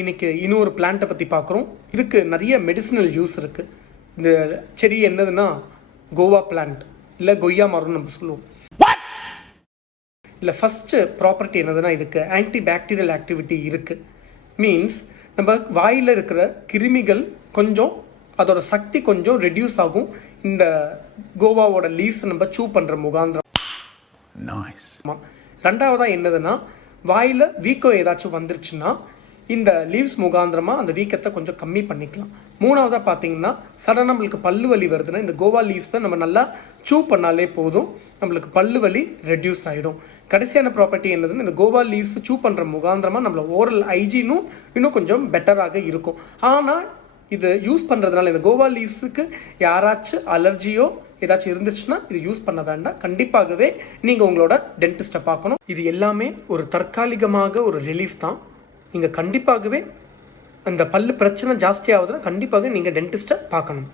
இன்னைக்கு இன்னொரு பிளான்ட்டை பற்றி பார்க்குறோம். இதுக்கு நிறைய மெடிசினல் யூஸ் இருக்குது. இந்த செடி என்னதுன்னா கோவா பிளான்ட் இல்லை கொய்யா மரம்னு நம்ம சொல்லுவோம். இல்லை ஃபஸ்ட்டு ப்ராப்பர்ட்டி என்னதுன்னா இதுக்கு ஆன்டி பாக்டீரியல் ஆக்டிவிட்டி இருக்குது. மீன்ஸ் நம்ம வாயில் இருக்கிற கிருமிகள் கொஞ்சம் அதோட சக்தி கொஞ்சம் ரெடியூஸ் ஆகும் இந்த கோவாவோட லீவ்ஸ் நம்ம சூ பண்ணுற முகாந்திரம். ரெண்டாவதாக என்னதுன்னா வாயில் வீக்கம் ஏதாச்சும் வந்துருச்சுன்னா இந்த லீவ்ஸ் முகாந்திரமாக அந்த வீக்கத்தை கொஞ்சம் கம்மி பண்ணிக்கலாம். மூணாவதாக பார்த்தீங்கன்னா சடனாக நம்மளுக்கு பல்லு வலி வருதுன்னா இந்த கோவா லீவ்ஸை நம்ம நல்லா சூ பண்ணாலே போதும், நம்மளுக்கு பல்லு வலி ரெடியூஸ் ஆகிடும். கடைசியான ப்ராப்பர்ட்டி என்னதுன்னு இந்த கோவா லீவ்ஸ் சூ பண்ணுற முகாந்திரமாக நம்மள ஓரல் ஹைஜீனும் இன்னும் கொஞ்சம் பெட்டராக இருக்கும். ஆனால் இது யூஸ் பண்ணுறதுனால இந்த கோவா லீவ்ஸுக்கு யாராச்சும் அலர்ஜியோ ஏதாச்சும் இருந்துச்சுன்னா இது யூஸ் பண்ண வேண்டாம். கண்டிப்பாகவே நீங்கள் உங்களோட டென்டிஸ்ட்டை பார்க்கணும். இது எல்லாமே ஒரு தற்காலிகமாக ஒரு ரிலீஃப் தான். நீங்கள் கண்டிப்பாகவே அந்த பல்லு பிரச்சனை ஜாஸ்தியாகுதுன்னா கண்டிப்பாக நீங்கள் டென்டிஸ்ட்டை பார்க்கணும்.